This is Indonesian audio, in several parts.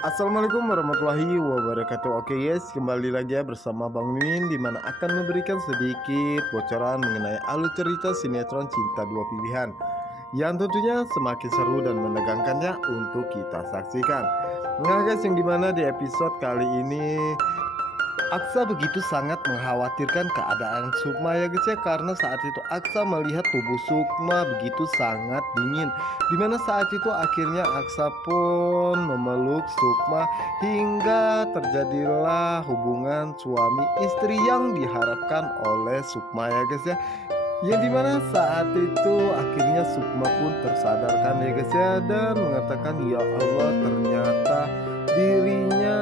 Assalamualaikum warahmatullahi wabarakatuh. Oke guys, kembali lagi ya bersama Bang Mimin, dimana akan memberikan sedikit bocoran mengenai alur cerita sinetron Cinta Dua Pilihan yang tentunya semakin seru dan menegangkannya untuk kita saksikan. Nah guys, yang dimana di episode kali ini Aksa begitu sangat mengkhawatirkan keadaan Sukma ya guys ya, karena saat itu Aksa melihat tubuh Sukma begitu sangat dingin, dimana saat itu akhirnya Aksa pun memeluk Sukma hingga terjadilah hubungan suami istri yang diharapkan oleh Sukma ya guys ya. Yang dimana saat itu akhirnya Sukma pun tersadarkan ya guys ya, dan mengatakan ya Allah, ternyata dirinya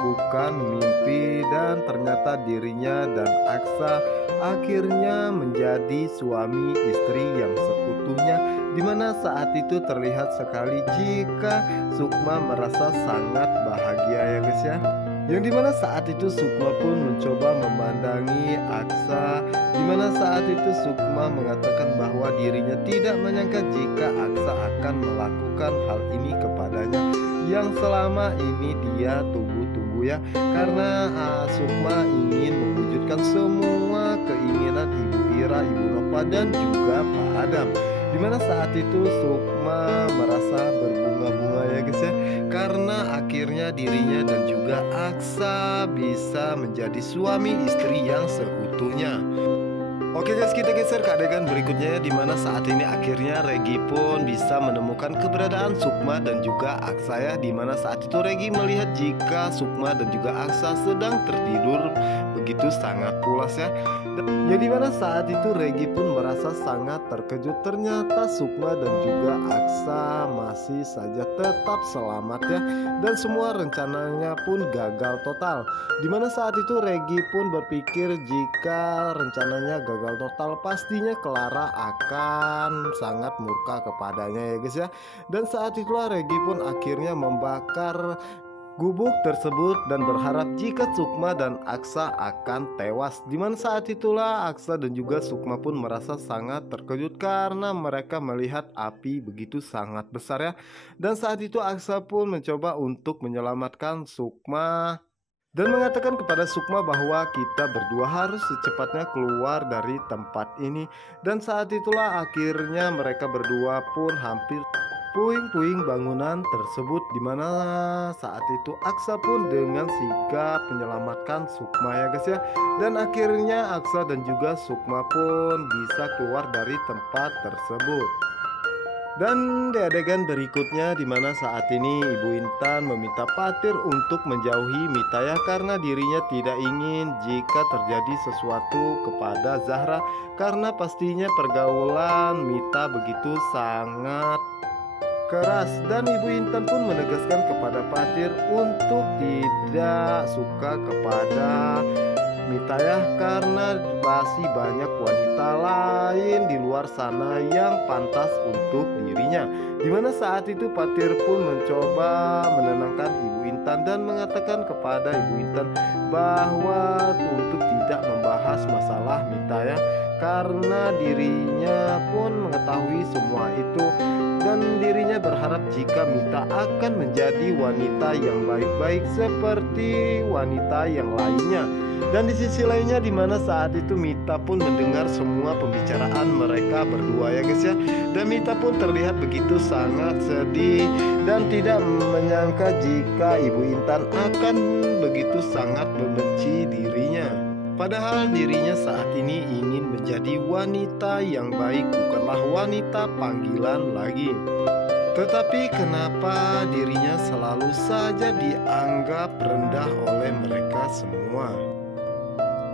bukan mimpi, dan ternyata dirinya dan Aksa akhirnya menjadi suami istri yang seutuhnya, dimana saat itu terlihat sekali jika Sukma merasa sangat bahagia ya guys ya. Yang dimana saat itu Sukma pun mencoba memandangi Aksa, dimana saat itu Sukma mengatakan bahwa dirinya tidak menyangka jika Aksa akan melakukan hal ini kepadanya, yang selama ini dia tunggu-tunggu ya, karena Sukma ingin mewujudkan semua keinginan Ibu Ira, Ibu Nova dan juga Pak Adam. Dimana saat itu Sukma merasa berbunga-bunga ya guys ya, karena akhirnya dirinya dan juga Aksa bisa menjadi suami istri yang seutuhnya. Oke guys, kita geser ke adegan berikutnya, dimana saat ini akhirnya Regi pun bisa menemukan keberadaan Sukma dan juga Aksa ya, dimana saat itu Regi melihat jika Sukma dan juga Aksa sedang tertidur begitu sangat pulas ya. Yang dimana saat itu Regi pun merasa sangat terkejut, ternyata Sukma dan juga Aksa masih saja tetap selamat ya, dan semua rencananya pun gagal total. Dimana saat itu Regi pun berpikir jika rencananya gagal total, pastinya Clara akan sangat murka kepadanya ya guys ya. Dan saat itulah Regi pun akhirnya membakar gubuk tersebut dan berharap jika Sukma dan Aksa akan tewas. Dimana saat itulah Aksa dan juga Sukma pun merasa sangat terkejut karena mereka melihat api begitu sangat besar ya. Dan saat itu Aksa pun mencoba untuk menyelamatkan Sukma dan mengatakan kepada Sukma bahwa kita berdua harus secepatnya keluar dari tempat ini. Dan saat itulah akhirnya mereka berdua pun hampir puing-puing bangunan tersebut, dimana saat itu Aksa pun dengan sigap menyelamatkan Sukma ya guys ya. Dan akhirnya Aksa dan juga Sukma pun bisa keluar dari tempat tersebut. Dan di adegan berikutnya, dimana saat ini Ibu Intan meminta Patir untuk menjauhi Mita ya, karena dirinya tidak ingin jika terjadi sesuatu kepada Zahra, karena pastinya pergaulan Mita begitu sangat keras. Dan Ibu Intan pun menegaskan kepada Patir untuk tidak suka kepada Mita ya, karena masih banyak wanita lain di luar sana yang pantas untuk dirinya. Dimana saat itu Patir pun mencoba menenangkan Ibu Intan dan mengatakan kepada Ibu Intan bahwa untuk tidak membahas masalah Mita ya, karena dirinya pun mengetahui semua itu, dan dirinya berharap jika Mita akan menjadi wanita yang baik-baik seperti wanita yang lainnya. Dan di sisi lainnya, dimana saat itu Mita pun mendengar semua pembicaraan mereka berdua ya guys ya, dan Mita pun terlihat begitu sangat sedih dan tidak menyangka jika Ibu Intan akan begitu sangat membenci dirinya. Padahal dirinya saat ini ingin menjadi wanita yang baik, bukanlah wanita panggilan lagi. Tetapi kenapa dirinya selalu saja dianggap rendah oleh mereka semua?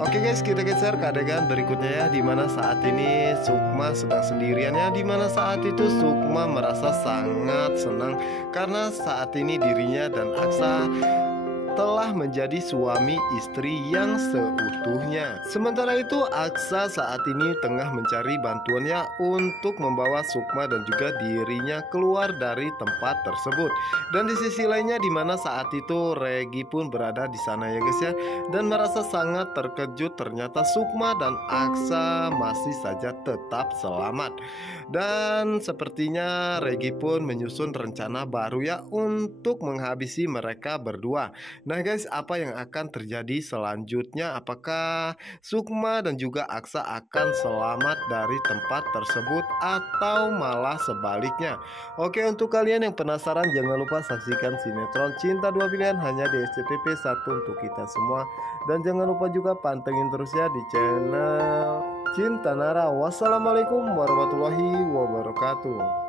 Oke guys, kita geser ke adegan berikutnya ya, dimana saat ini Sukma sedang sendirian ya, dimana saat itu Sukma merasa sangat senang karena saat ini dirinya dan Aksa telah menjadi suami istri yang seutuhnya. Sementara itu Aksa saat ini tengah mencari bantuannya untuk membawa Sukma dan juga dirinya keluar dari tempat tersebut. Dan di sisi lainnya di mana saat itu Regi pun berada di sana ya guys ya, dan merasa sangat terkejut ternyata Sukma dan Aksa masih saja tetap selamat. Dan sepertinya Regi pun menyusun rencana baru ya untuk menghabisi mereka berdua. Nah guys, apa yang akan terjadi selanjutnya? Apakah Sukma dan juga Aksa akan selamat dari tempat tersebut atau malah sebaliknya? Oke, untuk kalian yang penasaran jangan lupa saksikan sinetron Cinta Dua Pilihan hanya di SCTV 1 untuk kita semua. Dan jangan lupa juga pantengin terus ya di channel Cinta Nara. Wassalamualaikum warahmatullahi wabarakatuh.